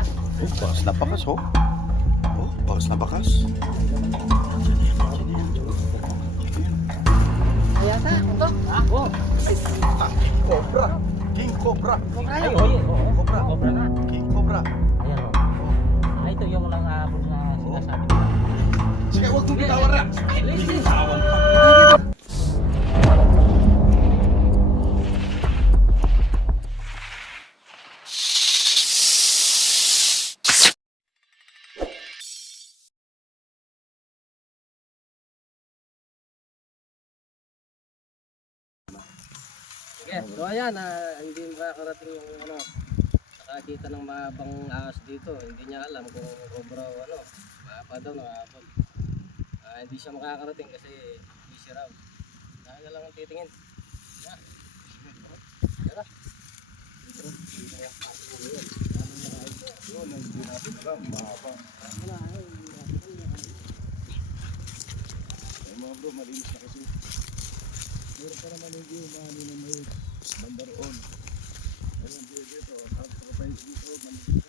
bakas. Oh, bakas na bakas, oh. Oh, bakas na bakas. Kaya ta, ito. Oh. Cobra. King Cobra. Cobra Ay, yun. oy, oo. Cobra. Cobra na. King Cobra. Ayan o. Ay, ito yung lang aabot na sinasabi. Sige, huwag mong bitawan na. Bitawan pa. Yes, so ayan, hindi makakarating yung nakakita ng mahabang ahas dito. Hindi niya alam kung cobra o mahaba daw, nakahapon. Hindi siya makakarating kasi busy raw. Dahil na lang ang titingin. Yan. Tara. Yun, hindi natin alam. Mahaba. Ay, mga bro, malinis na kasi. Meron pa naman hindi umahali na may banda roon. Ayun, dito. At saka tayo dito, malinis na.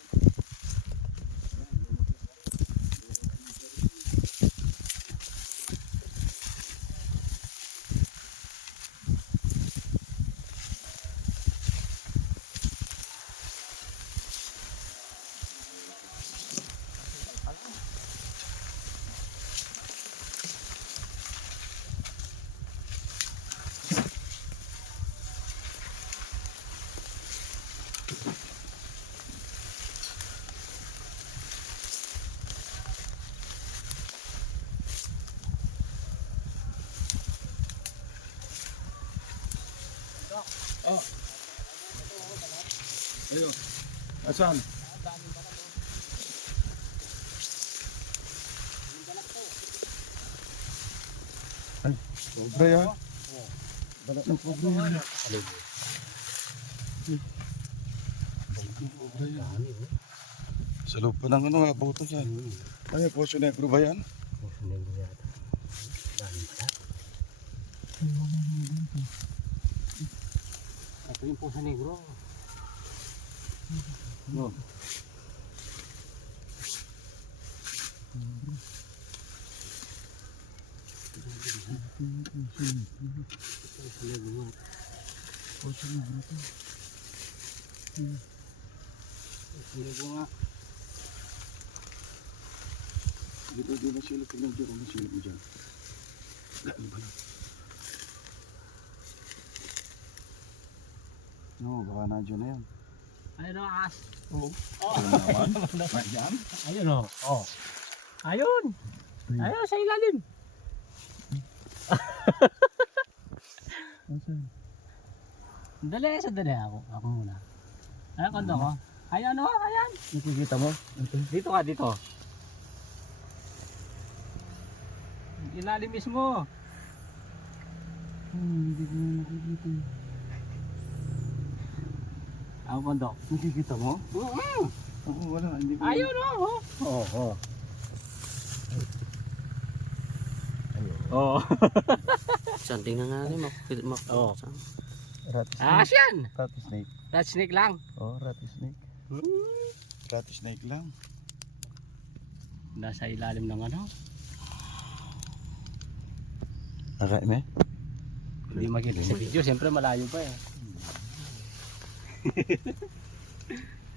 Oh. Ayun. Asan? Ay, cobra yan. Balat ng cobra yan. Cobra yan. Sa loob pa ng butas yan. Ay, Poso Negro ba yan? Puso negro yata. Dami pa. Ito yung puso negro. No. Puso negro. Poso Negro to. Puso negro nga. Dito, di masilip. Tignan dyan kung masilip mo dyan. Ano ba yan? No, baka nandiyan na yan. Ayun o, ahas. Oo. Ayun naman. Nandiyan? Ayun o. Oh. Ayun. Ayun sa ilalim. Sandali ako. Ako muna. Ayan, kondo ko. Ayan o, ayan. Nakikita mo? Dito ka, dito. Ilalim mismo. Hindi ko nakikita. Ako, kondo. Nakikita mo? Oo. Oo, wala. Hindi ko. Ayun o. Oo. Oo. Oo. Saan tingnan natin, Oo. Rat Ahas yan. Rat snake. Rat snake lang. Oh, rat snake. Rat snake lang. Nasa ilalim ng ano. Akain eh? Hindi makita sa video. Siyempre malayo pa eh.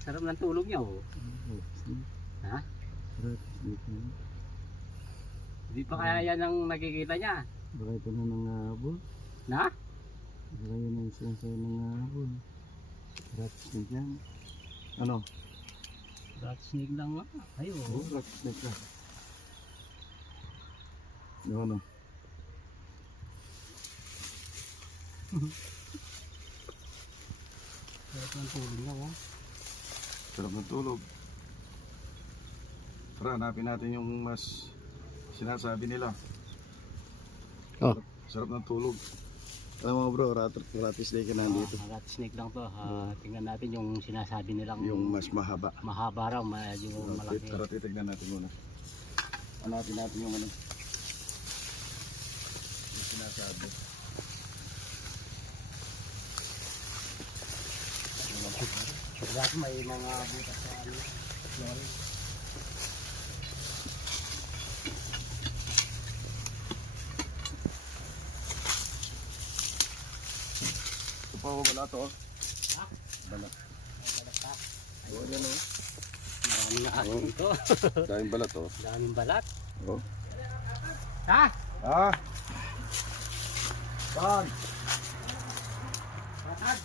Sarap ng tulog niya oh. Ha? Rat snake. Hindi pa kaya yan ang nakikita niya. Baka ito na nangahabol. Na? Baka yun ang isang sa'yo nangahabol. Rat snake yan. Ano? Rat snake lang nga. Ayun. Oh, rat snake lang. Ano? Sarap ng tulog niya oh. Sarap ng tulog. Tara, hanapin natin yung mas sinasabi nila. Oh. Sarap ng tulog. Alam mo bro, rat snake na nandito. Rat snake lang to. Tingnan natin yung sinasabi nilang Yung mas mahaba. mahaba raw, medyo malaki. Tara, titignan natin muna. Hanapin natin yung ano. Yung sinasabi. Dati may mga butas sa ano. Ito pa wala to. Balat. Oh, yan oh. Maraming na aso dito. Daming balat oh. Daming balat. Oh. Ha? Ah. Saan? Balat.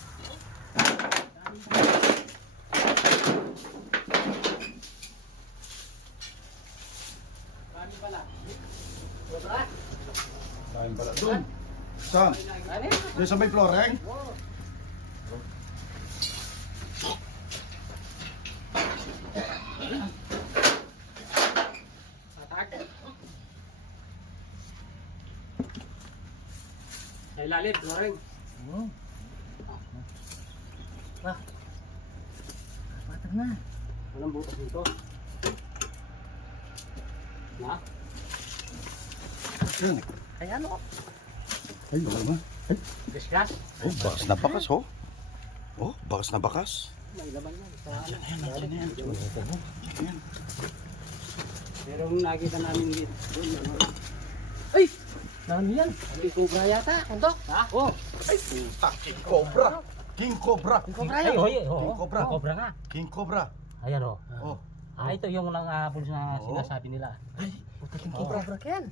Daming balat. Balat. Daming balat doon. Saan? Ano yan? Doon sa may floreng? Oo. Patag. Sa ilalim, Loring. Oo. Patag na. Walang butas dito. Na? Yan. Ay ano? Ay, wala na. Discuss? Oh, bakas na bakas oh. Oh, bakas na bakas. May laban yan. Nandiyan na yan. Yan. Pero yung nakita namin dito, doon, ano? Ay! Ano yan? Hindi cobra yata, kondok. Ha? Oh. Ay, puta. King Cobra. King Cobra. Cobra Ay, yan. oy, King Cobra. Cobra nga. King Cobra. Ayan o. Oh. Ah, ito yung nangahabol na Oo. sinasabi nila. Puta king cobra yan.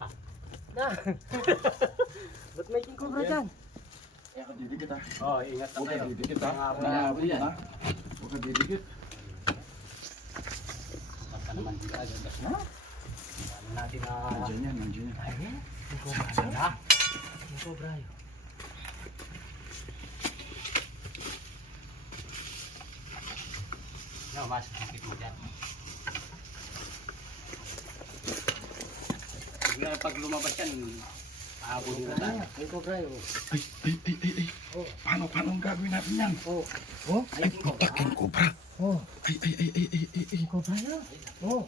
Ah. Na. Ba't may king cobra dyan? Huwag ka didikit ha. Oh, ingat Huwag ka didikit ha. Nangahabol Nangahabol yan. yan ha. Huwag ka didikit. Basta naman dito agad. Ha? Ano natin na... Nandiyan yan, nandiyan yan. Ay, king cobra yan ha? King cobra yun. No, mas sakit mo dyan. Bigla pag lumabas yan, aabot nila tayo. King cobra yun. Ay. Oh. Paano ang gagawin natin yan? Oh. Oh. Ay, puta, King Cobra. Oh. Ay. King cobra yun. Oh.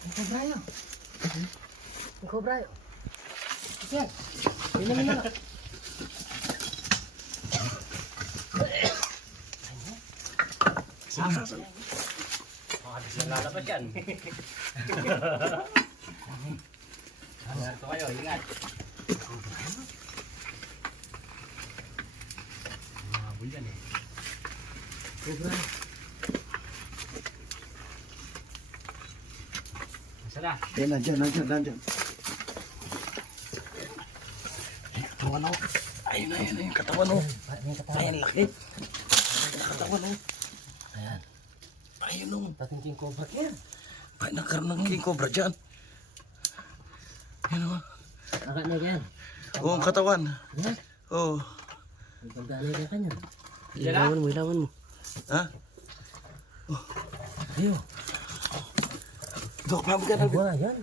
King cobra yun. King cobra yun. Yan. Tingnan mo na. Makakabis na lalabas yan. Ito kayo, ingat. Mahabol yan eh. Cobra. Masa na? Yan, nandiyan. Ay, katawan oh. Ayun na yung katawan oh. Yung katawan. Ayan, laki. Katawan oh. Ayan. Ayun oh. Dating king cobra yan. Ay, nagkaroon ng King Cobra dyan. Yan oh. Agad na yan. Oh, ang katawan. Yan. Oh. Ang pagdalay ka kanya. Yan na? Ilawan mo. Ha? Ayo. Dok, pabig ka na. Cobra yan.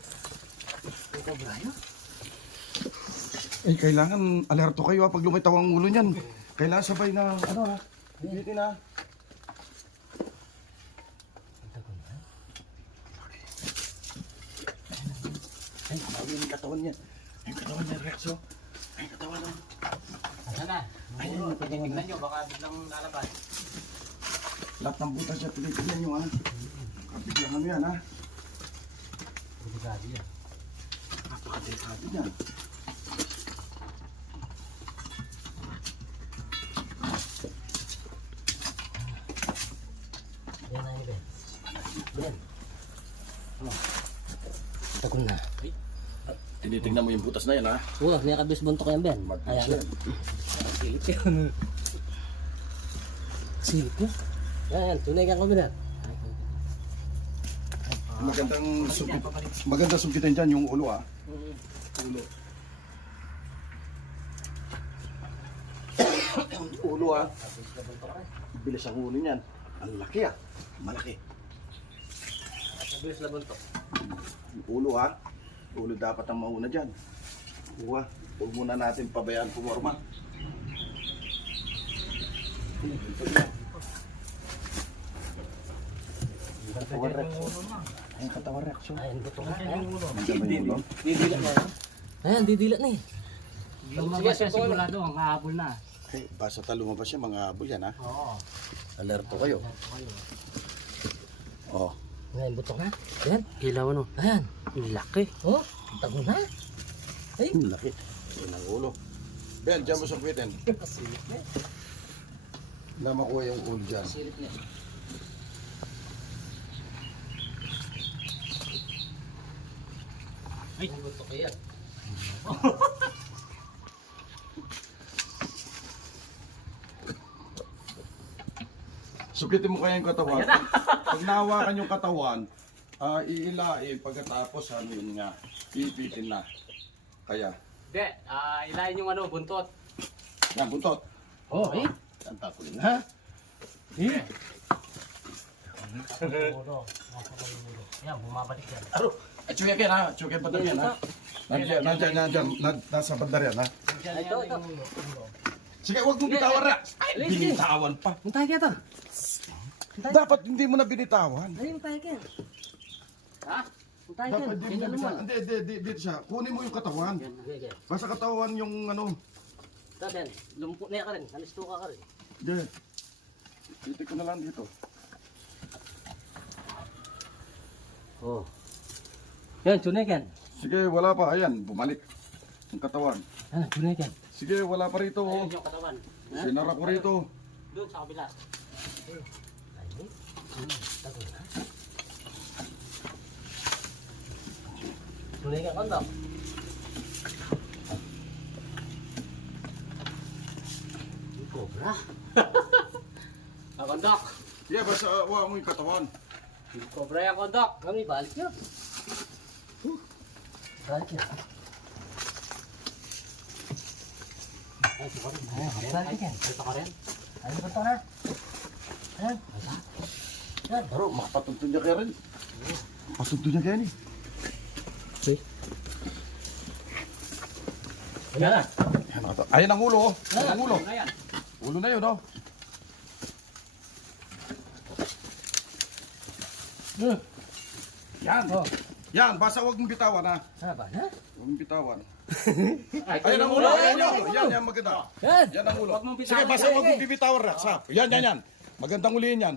King cobra yan. Eh, kailangan alerto kayo ha pag lumitaw ang ulo niyan. Kailangan sabay na, ano ha? Bibitin ha. Ay, bago yung katawan niya. Yung katawan niya, Rexo. Ay, katawan ha. Masa na? Ayun, Tingnan nyo, baka biglang lalabas. Lahat ng butas niya, tinitignan niyo ha. Kapiglang ano yan ha. Delikado yan. Napakadelikado niyan. Yan na yun, Ben. Ben. Oh. Tagol na. Tinitignan mo yung butas na yan ha. Oo, may kabis buntok yan, Ben. Magbutas Ayan. yan. Silip yun. Silip yun. Yan, tunay kang kabilat. Magandang sungkitin dyan yung ulo ha. Ulo. Ulo ha. Bilis ang ulo niyan. Ang laki ah. Malaki. Mabilis na buntok. Yung ulo ha. Ulo dapat ang mauna dyan. Huwag muna natin pabayaan pumorma. Katawan Rexo. Ayun, katawan Rexo. Ayan, buto ka. Ayan. Nandiyan ba yung ulo? Didilat na yan. Ayan, didilat na eh. Lumabas yan sigurado, ang hahabol na. Hey, basta lumabas siya, mga habol yan ha. Oo. Alerto kayo. Oh. Ngayon, butok na. Ayan, kilaw ano. Ayan, laki. Oh, tago na. Ay, Laki. Yun ang ulo. Ben, dyan mo sukbitin. silip na. Na makuha yung ulo dyan. Silip na. Ay, butok yan. Sukitin mo kaya yung katawan. Pag nahawakan yung katawan, iilain pagkatapos ano yun nga, ipitin na. Kaya, Hindi, ilayin yung ano, buntot. yan, buntot. Oh, eh. Yan, tapulin ha. Eh. Ulo. Yan, bumabalik yan. Aro, tsuyakin ha, tsuyakin pa yan ha. Nandiyan, nasa bandar yan ha. Ito, ito. Sige, huwag mong bitawan ra. Ay, binitawan pa. Muntay ka to. Dapat hindi mo na binitawan. Ay, muntay ka. Ha? Muntay ka. Dapat hindi mo na binitawan. Hindi, dito siya. Kunin mo yung katawan. Yan, yan. Basta katawan yung ano. Ito, yan. Lumpo na ka rin. Nalisto ka rin. Hindi. Titik ko na lang dito. Oh. Yan, tunay yan. Sige, wala pa. Ayan, bumalik. Ang katawan. Yan, tunay yan. Sige, wala pa rito. Oh. Ayun yung katawan. Sinara ko rito. Doon sa kabila. Ay, tago na. Tunay ka, kondok. Cobra. Kondok. Sige, basta wala mo yung katawan. Cobra yan, kondok. Kami, balik yun. Balik yun. Ay, siguro. Balik yan. Ito ka rin. Ano ba ito na? Ayan. Yan. Pero, makapatuntun niya kaya rin. Patuntun niya kaya ni. Ayan na. Ayan, ayan ang ulo. Oh. Ayan ang ulo. Ayan. Ulo na yun, oh. Yan. Oh. Yan, basta huwag mong bitawan ha. Haba na. Huwag mong bitawan. Ay, Ayan ang ulo. Ayan ang ulo. Yan, maganda. Yan. Yan ang ulo. Huwag mong bitawan. Sige, basta huwag mong bibitawan, Rex. Ha? Yan. Magandang ulihin yan.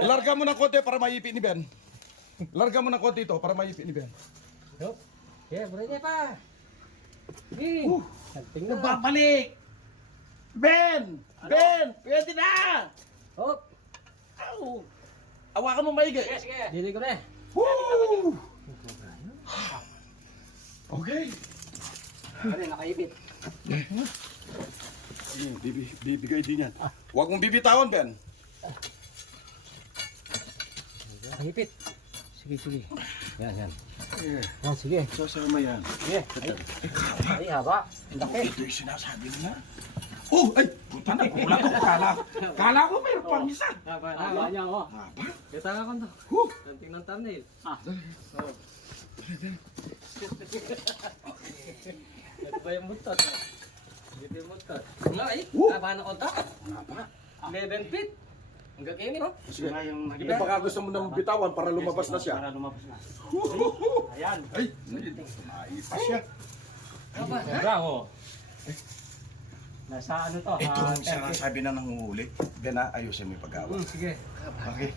Ilarga mo ng konti para maipi ni Ben. Larga mo ng konti ito para maipi ni Ben. Yup. Yeah, berani pa. Hey. Tingnan ba? Babalik! Ben! Ben! Pwede na! Hop. Ow! Awakan mo maigi. Sige, sige. Dili ko na. Woo! Okay. Ano, nakaipit. Bibigay din yan. Huwag mong bibitawan, Ben. Hipit. Sige. Yan. Eh, Yan, sige. sasama yan. Sige. Ay, haba. Ang laki. Ito yung sinasabi nila. Oh! Ay! Puta na! Kula ko! Kala ko mayroon pang isa. Haba niya, oh. Haba? Kita nga ko to. Huh! Tingnan thumbnail. Ito ba yung buntot? Ito yung buntot. Wala eh. Haba na konta. Haba? 11 feet. Hanggang kayo no? Sige. Sila yung Eh, baka gusto mo nang bitawan para lumabas na siya. Para lumabas na. Ayan. Ay! Maipas siya. Haba na. Bravo. Nasa ano to? Ito ah, ang sinasabi na nanguhuli. Ben ha, ayusin mo yung pag-awa. Sige. Okay.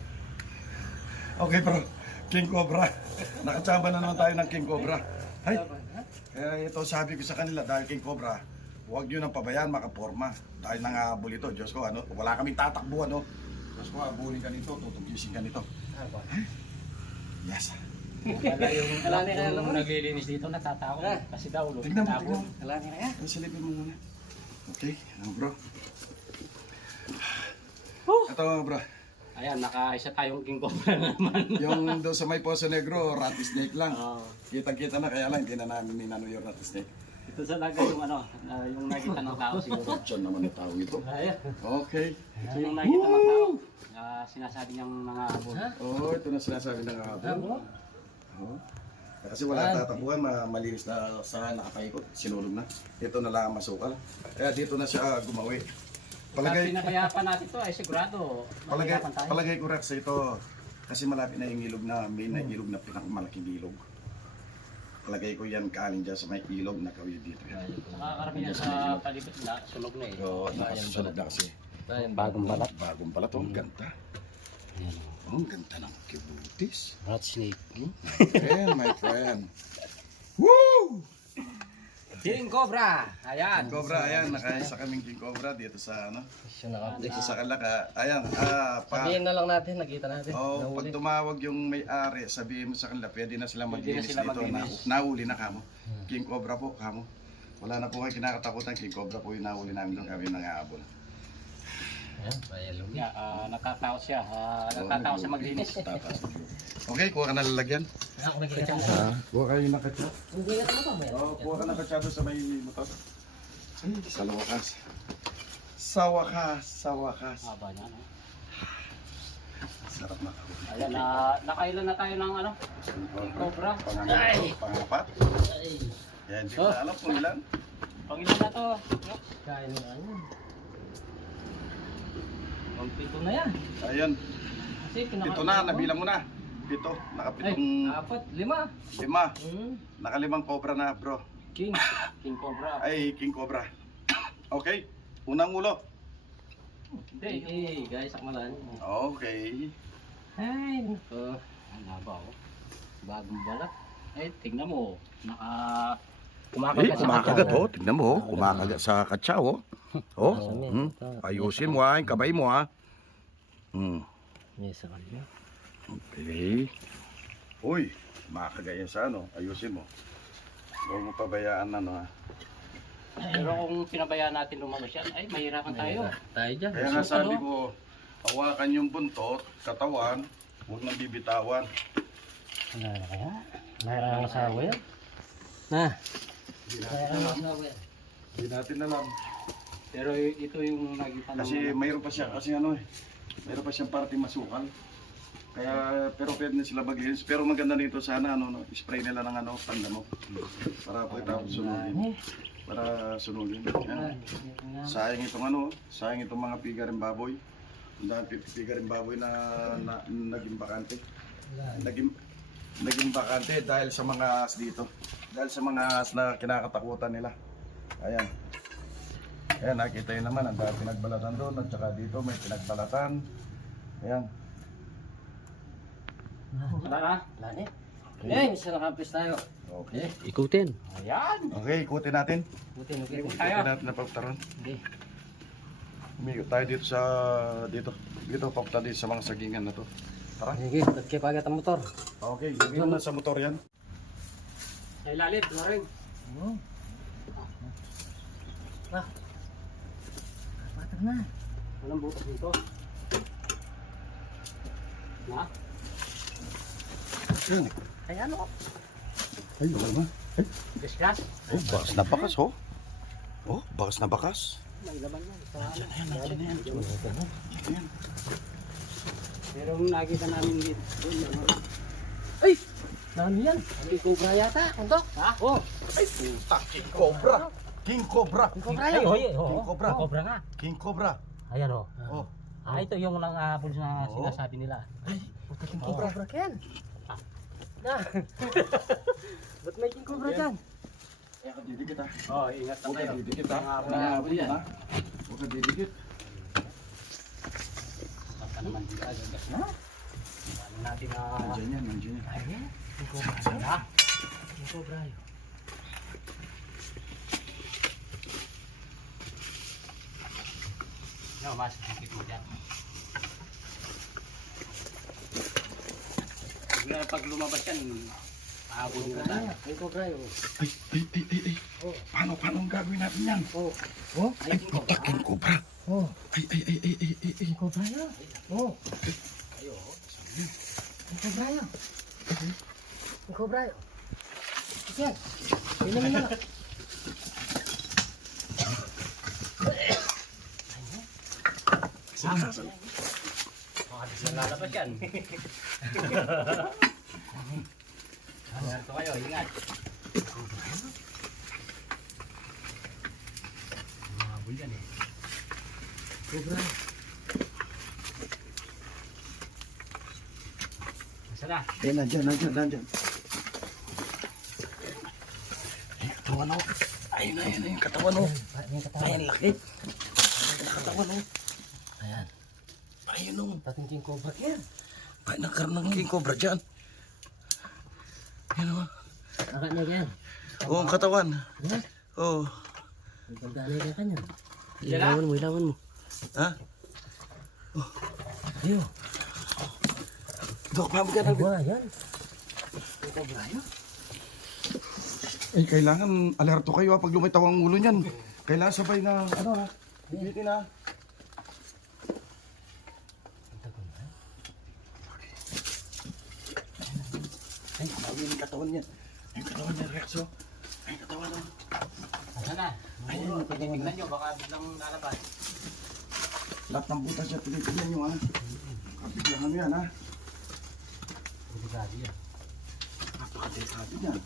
Okay bro. King Cobra. Nakachamba na naman tayo ng King Cobra. Ay! Haba na. Ito sabi ko sa kanila dahil King Cobra, huwag nyo nang pabayaan makaporma. Dahil nangahabol ito. Diyos ko, ano, wala kaming tatakbuhan, no? Diyos ko, habulin ka nito, tutugisin ka nito. Haba. Yes. Wala yung Wala na kaya naman. naglilinis dito natatakot Ah. kasi daw Tignan mo, tago. tignan mo. Wala na kaya. Ang silipin mo muna. Okay, ano bro? Ito bro, Ayan, nakaisa tayong king cobra na naman. yung doon sa may Poso Negro, rat snake lang. Oh, Kitang-kita na, kaya lang hindi na namin minano yung rat snake. ito sa laga yung ano, yung nakita ng tao siguro. Diyan naman yung tao ito. Ayan. Okay. Ito yung nakita ng tao. Sinasabi niyang mga abon. Oh, ito na sinasabi ng hapon. Haba. Oh. Kasi wala tatapuan, malinis na sa nakapaikot, sinulog na. Ito na lang ang masukal. Kaya dito na siya gumawi. Palagay, Palagay, pinakayapan natin to ay sigurado. Mahirapan tayo. palagay ko Rex ito. Kasi malapit na yung ilog na, may na ilog na pinakamalaking ilog. lagay ko yan kaling dyan sa may ilog na kawin dito yan. Saka karamihan sa palibot na sunog na eh. Oo, nakasunod na kasi. Bagong balat. Bagong balat, oh, ang ganda. Ayan. Oh, ang ganda ng kibutis. Rat snake. Friend, my friend. Woo! King Cobra! Ayan! King Cobra, ayan, nakaisa kaming King Cobra dito sa ano, Siya naka-flex. dito sa Kalaka. Ayan, Sabihin na lang natin, nakita natin. oh, pag Nahuli. tumawag yung may-ari, sabihin mo sa kanila, pwede na sila Pwede na maglinis sila dito. maglinis. Nahuli na kamo. King Cobra po, kamo. Wala na po kayo kinakatakutan, King Cobra po yung nahuli namin doon, kami nangaabol. Ayan, payalong. Yeah, nakatao siya. Nakatao sa maglinis. Tataas. Okay, kuha ka na lalagyan. Ako nagkikita mo. Kuha kayo ng katsyo. Hindi ka mo ba? Oh, kuha ka ng katsado sa may motor. Ay, sa wakas. Sa wakas, sa wakas. Haba niya, no? Sarap na kawin. Ayan, nakailan na tayo ng ano? Cobra. Pangapat. Ay, Yan, hindi ko na alam kung ilan. Pangilan na to. kain na yan. Ang pito na yan. Ayan, Kasi pinaka- pito na, nabilang mo na. Pito, Ay, nakapitong 4, 5. 5. Hmm. Nakalimang cobra na, bro. King. King Cobra. Ay, King Cobra. Okay, unang ulo. Hindi. Hey, guys, akmalan. Okay. Ay, nako. Ang haba, oh. Bagong balat. Eh, tignan mo. Eh, kumakagat oh. Tignan mo oh. Kumakagat sa katsa oh. Oh, ayusin mo ha. Yung kabay mo ha. Yes, sa kanya. Okay. Uy, makakagaya sa ano. Ayusin mo. Huwag mo pabayaan na no ha. Pero kung pinabayaan natin lumabas yan, ay mahirapan tayo. Tayo dyan. Kaya nga sabi ko, hawakan yung buntot, katawan, huwag nang bibitawan. Ano na kaya? Mayroon ang asawa yan? Na. Hindi natin alam. Pero ito yung nakita naman. Kasi mayroon pa siya, kasi ano eh. Mayroon pa siyang party masukal. Kaya, pero pwede na sila maglinis. Pero maganda nito sana, ano, no, spray nila ng ano, pandamo. Para po tapos sunugin. Para sunugin. Yan. Sayang itong ano, sayang itong mga pigaring baboy. Ang dami pigaring baboy na naging bakante. Naging bakante dahil sa mga as dito. Dahil sa mga as na kinakatakutan nila. Ayan. Ayan, nakita yun naman, ang dami pinagbalatan doon. At saka dito may pinagbalatan. Ayan. Wala na? Lani. Ayan, isa nakampis tayo. Okay. Ikutin. Ayan. Okay, ikutin natin. Buti, buti. Ikut Ikutin tayo. natin na pautaran. Hindi. Umiikot tayo dito sa dito. Dito papunta dito sa mga sagingan na to. Tara. Sige, ba't kayo pagat ang motor? Okay, lagyan mo na sa motor yan. Sa ilalim, tumaring. Patag na. Walang butas dito. Na? Ay, ano? Ay, wala na. Discuss? Oh, bakas na bakas, oh. Oh, bakas na bakas. May laman na. Nandiyan na yan. Ayan. Pero yung nakita namin dito, doon, ano, Ay! Nani yan? Ay, cobra yata. Kuntok. ha? Oh. Ay, puta, King Cobra. King Cobra. Cobra Ay, yan. hoy, King Cobra. Cobra nga. King Cobra. Ayan o. Oh, Ito yung nangahabol na Oo. sinasabi nila. King Cobra. Cobra Ken. Na. Ba't may King Cobra dyan? kaya ka didikit ah. Oh, ingat Huwag ka didikit ah. Nangahabol yan. Huwag ka didikit. Baka naman dito agad na. Ano natin na... Nandiyan yan, nandiyan yan. King Cobra. Ha? King Cobra yun. No, mas dikit mo dyan. Pag lumabas yan, ahabol nyo na tayo. King Cobra yun. Ay. Paano ang gagawin natin yan? Oh. Oh. Ay, puta, King Cobra. Oh. Ay. King Cobra yun. Oh. King Cobra yun. King Cobra yun. Yan. Ilan mo na. Makabis na lalabas yan. Ito kayo, ingat. Mahabol yan eh. Cobra. Nasaan na? Eh, nandiyan. katawan oh. Ayun na, yung katawan oh. Yung katawan. Ayun, laki. Ayun na katawan oh. Ayan. Ayun oh. Dating king cobra yan. Ay, nagkaroon ng king cobra dyan. Ayun oh. Akala niya yan. Oo, ang katawan. Yan. Oo. Ang pagdalay ka kanya. Yan na. Ilawan mo. Ha? Ayun. Dok, pabig ka na. Cobra yan. King cobra yan. Ay, kailangan alerto kayo ha, pag lumitaw ang ulo niyan. Kailangan sabay na, ano ha, bibitin ha. Ay, ayun yung katawan niyan. Ay, yung katawan niya, Rex oh. Ay, yung katawan oh. Ayan na. Ayun, tinitignan nyo, baka biglang lalabas. Lahat ng butas niya, tinitignan niyo ha. Kapiglahan mo yan ha. Delikado yan. Napakadelikado niyan.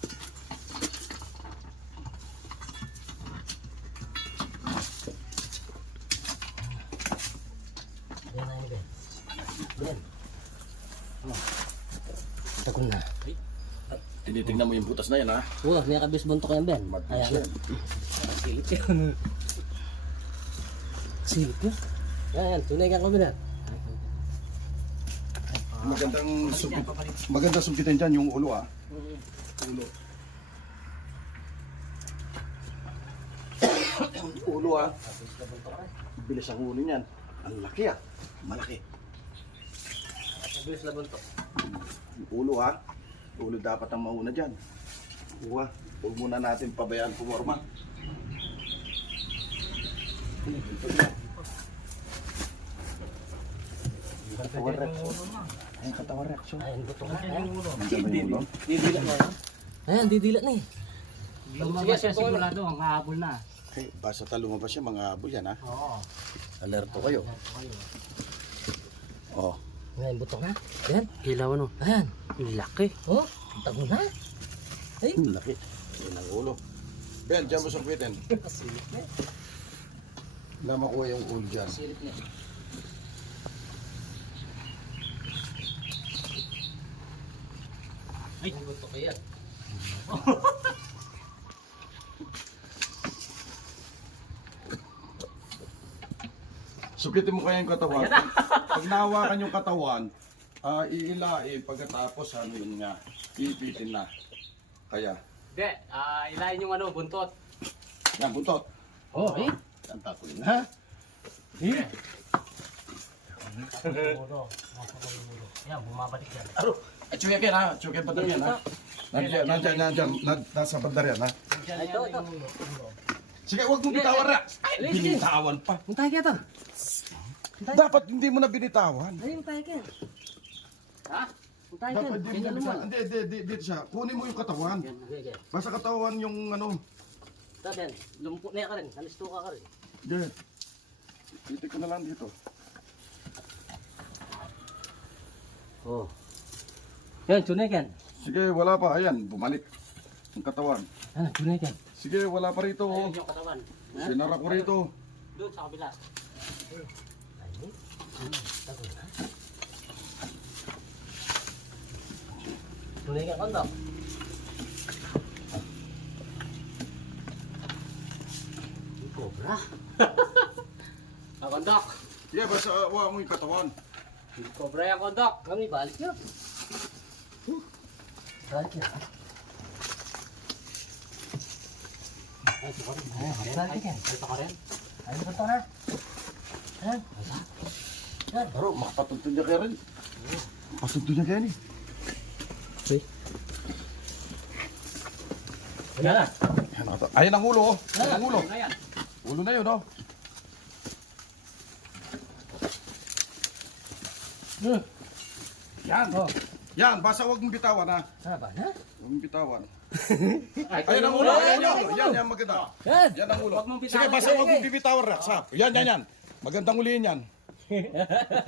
Yan na yun, Ben. Ben. Takon na. Tinitignan mo yung butas na yan ha. Oo, may kabis buntok yan, Ben. Ayan. Silip yan. Silip yun. Yan, tunay kang kabinet. Magandang sumpitin dyan yung ulo ha. Ulo. Ulo ha. Bilis ang ulo niyan. Ang laki ah. Malaki. Kabis na buntok. Yung ulo ha. Ulo dapat ang mauna dyan. Uwa. Huwag muna natin pabayaan pumorma. Katawan reaction. Ayun, katawan reaction. Ayan, butok na. Ayan. Nandiyan ba yung ulo? Didila na yan. Ayan, didila na eh. Lumabas siya sigurado, ang hahabol na. Okay, basta lumabas siya, mga habol yan ha. Oo. Alerto kayo. Oh. Ayan, butok na. Ayan, hilawan o. Ayan, laki. Oh, tago na. Ay, Ang laki. Yun ang ulo. Ben, dyan mo sumpitin. silip na. Wala makuha yung ulo dyan. Silip niya. Ay, butok yan. Sukitin mo kaya yung katawan. Pag nahawakan yung katawan, iilain pagkatapos ano yun nga, iipitin na. Kaya, Hindi, ilayin yung ano, buntot. yan, buntot. Oh, eh. Yan, tapuin ha. Eh, Mulo. Ayan, bumabalik yan. aro. Tsuyakin ha, tsuyakin pa yan ha. Nandiyan, nasa bandar yan ha. Ito, ito. Sige, huwag mong bitawan ra. Ay, binitawan pa. Muntay ka ito. Dapat hindi mo na binitawan. Ay, muntay ka. Ha? Muntay ka. Dapat hindi mo na binitawan. Hindi, dito siya. Kunin mo yung katawan. Okay. Basta katawan yung ano. Ito, Ben. Lumpo na ka rin. Nalisto ka rin. Hindi. Titik ko na lang dito. Oh. Yan, tunay kan. Sige, wala pa. Ayan, bumalik. Ang katawan. Ah, tunay kan. Sige, wala pa rito. Ayun yung katawan. Sinara ko rito. Doon sa kabila. Tago na. Tunay kan, kondo. Cobra. Kondok. Sige, basta awa mo yung katawan. Cobra yung kondok. Kami balik yun. Balik yun. Ay, ito ka rin. Balik yan. Ito ka rin. Ayun ba ito na? Ayan. Yan. Pero makapatuntun niya kaya rin. Patuntun niya kaya ni. Okay. Wala na. Ayan ang ulo. Ayan ang ulo. Ayan. Ulo na yun, oh. Yan. Oh. Yan, basta huwag mong bitawan ha. Saan ba na? Huwag mong bitawan. Ay, Ayan ang ulo. Ayan yun. Yan, maganda. Yan. Yan ang ulo. Huwag mong bitawan. Sige, basta huwag mong bibitawan, Rex, ha. Yan. Magandang ulihin yan.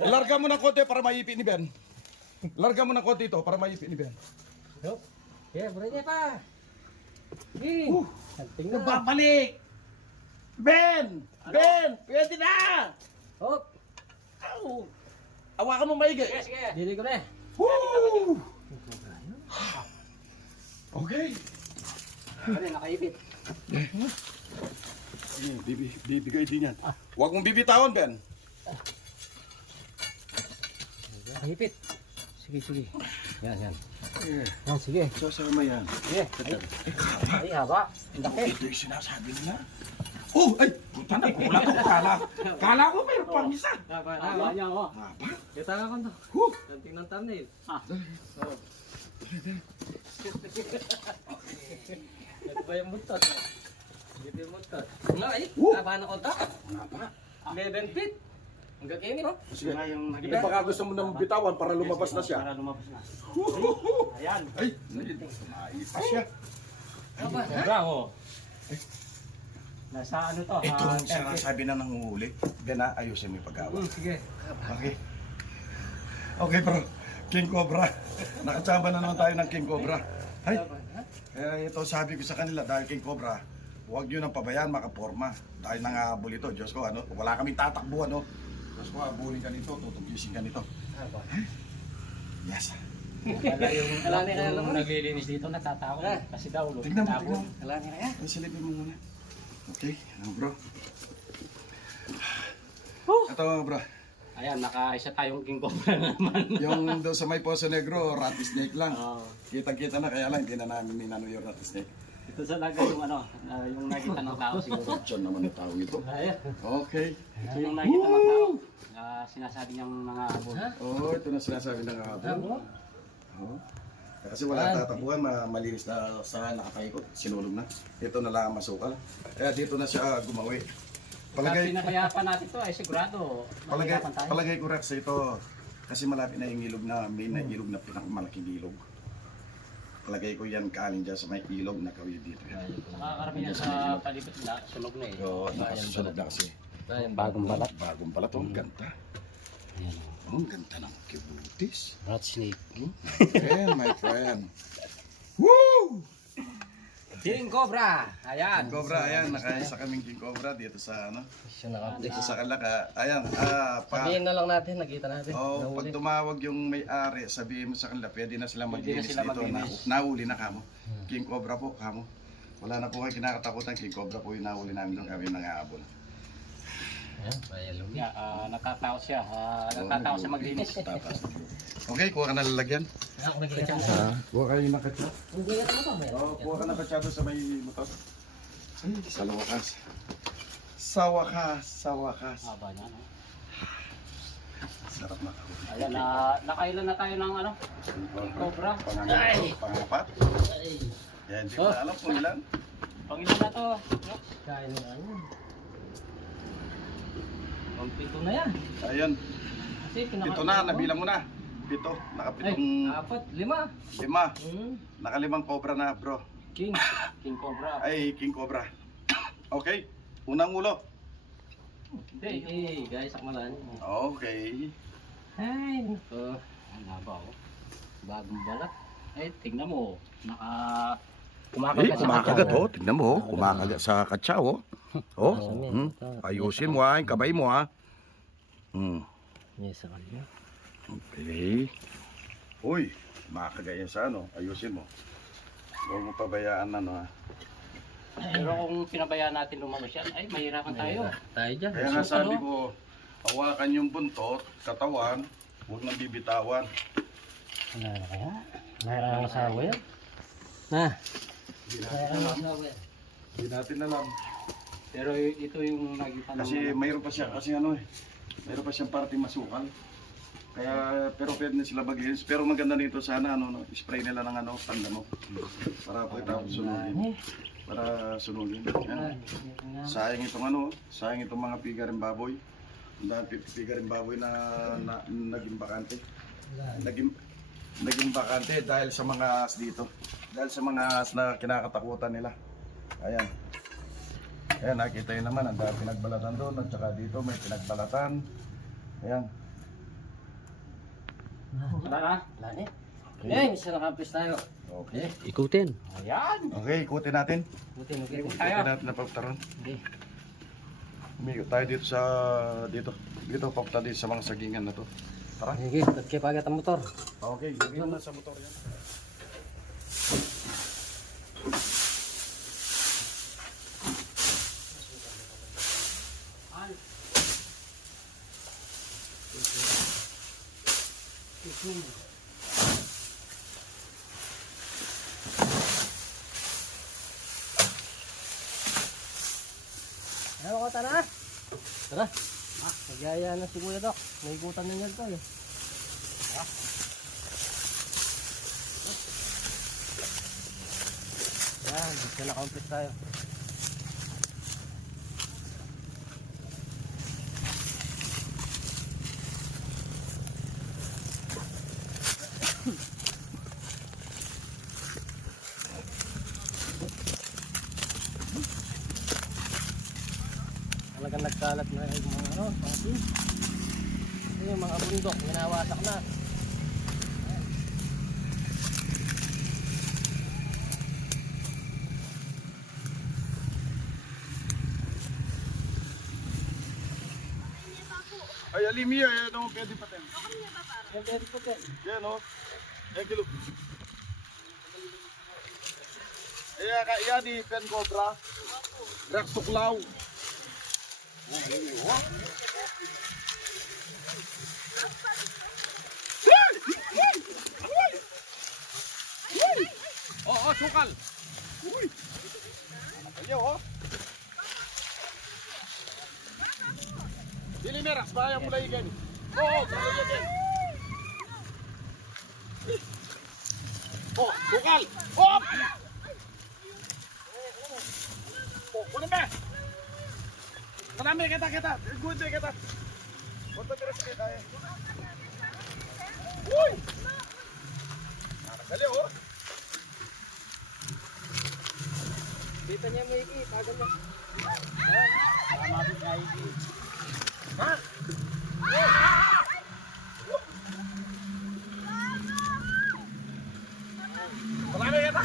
Larga mo ng konti para maipi ni Ben. Larga mo ng konti ito para maipi ni Ben. Yup. Yeah, berani pa. Hey. Tingnan. Babalik! Ben! Ben! Pwede na! Hop. Ow! Awakan mo maigi. Sige, sige. Dili ko na. Woo! Okay. Ano, nakaipit. Bibigay din yan. Huwag mong bibitawan, Ben. Hipit. Sige, sige. Yan, yan. Eh, Sige. sasama yan. Sige. Ay, haba. Ang laki. Ito yung sinasabi nila. Oh, ay! Puta na, kulat ako. Kala ko mayroon pang isa. Haba na, Haba niya, oh. Haba. Kita ka to. Huh. Tanting ng thumbnail. Ah. Oh. Ito ba yung buntot? Ito yung buntot. Nga, ay. Haba na konta. Haba. 11 feet. Ang gagawin, no? Sige. Yung Hindi baka gusto mo na bitawan para lumabas na siya. Para lumabas na. Ayan. Ay, naipas siya. Haba, ha? Bravo. Nasa ano to? Ito ang sinasabi na nanguhuli. Gana, ayusin mo yung pag-awa. Sige. Okay. Okay, bro. King Cobra. Nakachamba na naman tayo ng King Cobra. Ay, Haba, ha? kaya ito sabi ko sa kanila, dahil King Cobra, huwag nyo nang pabayaan makaporma. Dahil nangahabol ito, Diyos ko, ano, wala kaming tatakbo, ano. Diyos ko, habulin ka nito, tutugisin ka nito. Haba. Yes. Wala ni kaya naman. naglilinis dito, natatakot. Kasi daw, Tingnan mo, tingnan mo. Wala ni kaya. Ay, silipin mo muna. Okay, bro. Ito, bro. Ayan, nakaisa tayong king cobra na naman. Yung doon sa may Poso Negro, rat snake lang. Oo. Kitang-kita na, kaya lang, hindi na namin minano yung rat snake. Ito sa laga yung ano, yung nakita ng tao siguro. Diyan naman ang tao ito. Ayan. Okay. Ito yung nakita ng tao. Sinasabi niyang mga abon. Oh, ito na sinasabi ng hapon. Haba. Oh. Kasi wala tatapuan, malinis na sa nakapaikot, sinulog na. Ito na lang ang masukal. Kaya dito na siya gumawi. Palagay, Palagay, pinapayapan natin to ay sigurado. mahirapan tayo. palagay ko Rex ito. Kasi malapit na yung ilog na, may na ilog na pinakamalaking ilog. Palagay ko yan kaling dyan sa may ilog na kawin dito. Nakakaramihan sa palibot na sunog na eh. Oo, nakasusunod na kasi. Bagong balat. Bagong balat, oh, ang ganda. Ayan. Oh, ang ganda ng kibutis. Rat snake. Yeah, my friend. Woo! King Cobra! Ayan. King Cobra, ayan, nakaisa kaming King Cobra dito sa ano, Siya naka-update. dito sa Kalaka. Ayan, Sabihin na lang natin, nakita natin. oh, pag Nahuli. tumawag yung may-ari, sabihin mo sa kanila, pwede na sila Pwede na maglinis sila dito. maglinis. Nahuli na kamo. King Cobra po, kamo. Wala na po kayo kinakatakutan, King Cobra po yung nahuli namin doon, kami nangaabol. Ayan, bayalo. Yeah, natatakot siya. Natatakot siya maglinis. Tatas. Okay, kuha ka na lalagyan. Ako nagkikita mo. Kuha kayo ng katsa. Ang bigat mo to, mayroon. Oh, kuha ka ng katsa doon sa may motor. Ay, sa wakas. Sa wakas, sa wakas. Haba niya, no? Sarap na kahuli. Ayan, nakailan na tayo ng ano? Cobra. Pangapat. Ay, Yan, hindi ko na alam kung ilan. Pangilan na to. kain mo na yan. Pampito na yan. Ayan, Kasi pito na, nabilang mo na. Pito, Ay, nakapitong 4, 5. 5. Nakalimang cobra na, bro. King. King Cobra. Ay, King Cobra. Okay, unang ulo. Hindi, guys, akmalan. Okay. Ay, ito. Ang haba, oh. Bagong balat. Eh, tingnan mo. Eh, kumakagat, oh. Tignan mo, oh. Kumakagat sa katsa, oh. Oh, ayusin mo, ha. Yung kabay mo, ha. Yes, sa kanya. Okay. Uy, makakagaya sa ano. Ayusin mo. Huwag mo pabayaan, ano, ha. Pero kung pinabayaan natin lumabas yan, ay mahirapan tayo. Tayo dyan. Kaya nga sabi ko, hawakan yung buntot, katawan, huwag nang bibitawan. Ano na kaya? Mayroon ang asawa yan. Na. Mayroon ang asawa yan. Hindi natin alam. Pero ito yung nakita Kasi mayroon pa siya, kasi ano eh, mayroon pa siyang party masukal. Kaya, pero pwede na sila mag-hens. Pero maganda nito sana, ano, no, spray nila ng ano, pandamo. Para pagkatapos sunugin. Para sunugin. Yan. Sayang itong ano, sayang itong mga pigaring baboy. Ang dami pigaring baboy na naging bakante. Naging bakante dahil sa mga as dito. Dahil sa mga as na kinakatakutan nila. Ayan. Ayan, nakita yun naman, ang dami pinagbalatan doon. At saka dito may pinagbalatan. Ayan. Wala na? Wala na. Ayan, isa nakampis tayo. Okay. Ikutin. Ayan. Okay, ikutin natin. Ikutin. Tayo. Ikutin natin na paptaran. Okay. Umigot tayo dito sa, dito papunta dito sa mga sagingan na to. Tara. Sige, nagkipagat ang motor. Okay, yun na sa motor yan. Ano ko tara? Tara. Magyaya na si Kuya Doc. Naikutan na niya ito eh. Yan, dito na complete tayo. Talagang nagkalat na yung mga ano, pati. Ito yung mga bundok, ginawasak na. Ay, alimi ay ano pwede pa tayo. Yan, very good eh. Yan oh. Eh kilo. Iya ka iya di pen cobra. Rex tuklaw. Oh, sukal. Uy. Ayo oh. Dili merak bahaya mulai ikan. Oh, mulai ikan. Oh, sukal. Oh. Oh, kunin ba? Marami kita. Good day kita. Punta tira sa kita eh. Uy! Dali oh. Dito niya may iki, tagal na. Ha? Marami kita.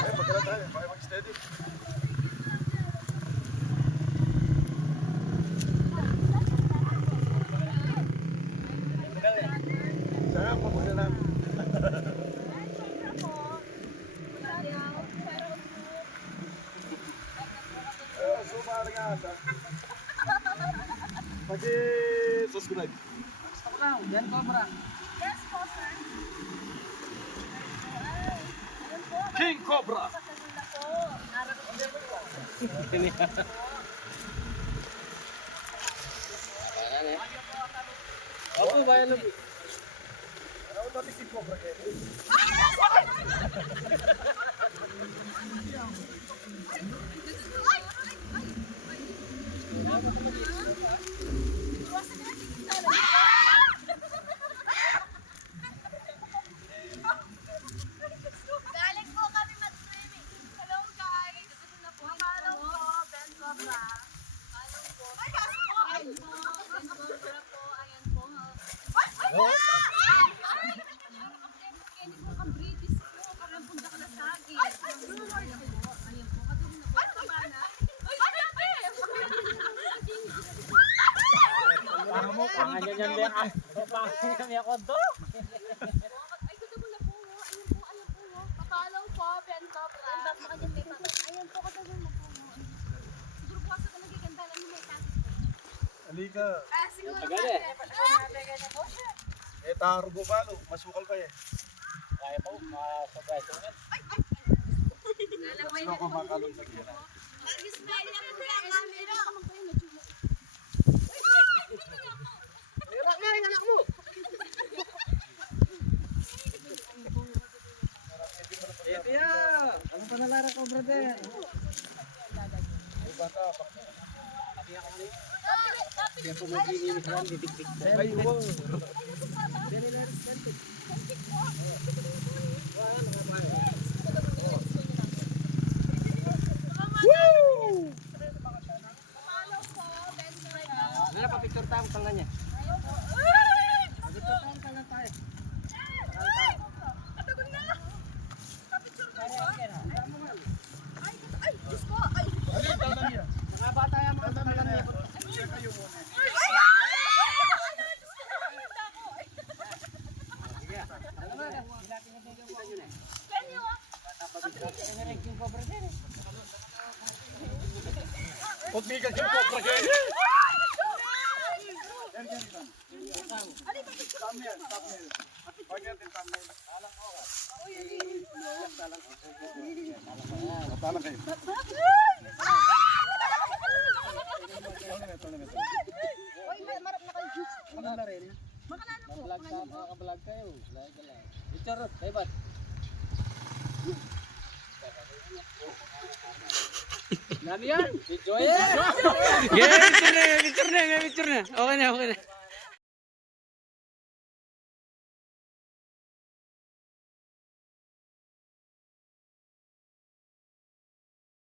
Ay, pagkala tayo. Baka mag-steady. Saan pa muna namin? Sumari nga ata. Pag-subscribe. Gusto ko lang, yan cobra. King Cobra! Ayan eh. Opo, bayan na. Ano natin King Cobra kayo? Galing po kami mag-swimming. Hello guys! Follow po, Ben Cobra. Follow po. Ay, kaso po! Ben Cobra po, ayan po. Ay! Kaya po kang British po, parang punta ka na sa akin. Ay! Ayan po, katulong na po. Ay! Kamana. Ay! Ay, gusto mo na po. Ayan po. Papalaw po, Ben Cobra. Ayan po, katulong na po. Siguro po sa talaga ganda lang yung may tatis po. Halika. Siguro Tagal eh. Eh, tarugo palo. Masukal pa eh. Kaya po, ma-surprise ko yan. Sino ko makalong sa gira? Anak nga, yung anak mo. Ito yan. Ano pa nalara ko, brother? Ay, wow. Wala pa picture time pang kanya. Picture time ka lang tayo. Halika, Kunti ka siya ko, Pragay. Thumbnail. Pag natin thumbnail. Talang kayo. Maganda rin. Vlog ka, makablog kayo. Picture, David. Nani yan? Video yan! Picture na, picture na. Okay na.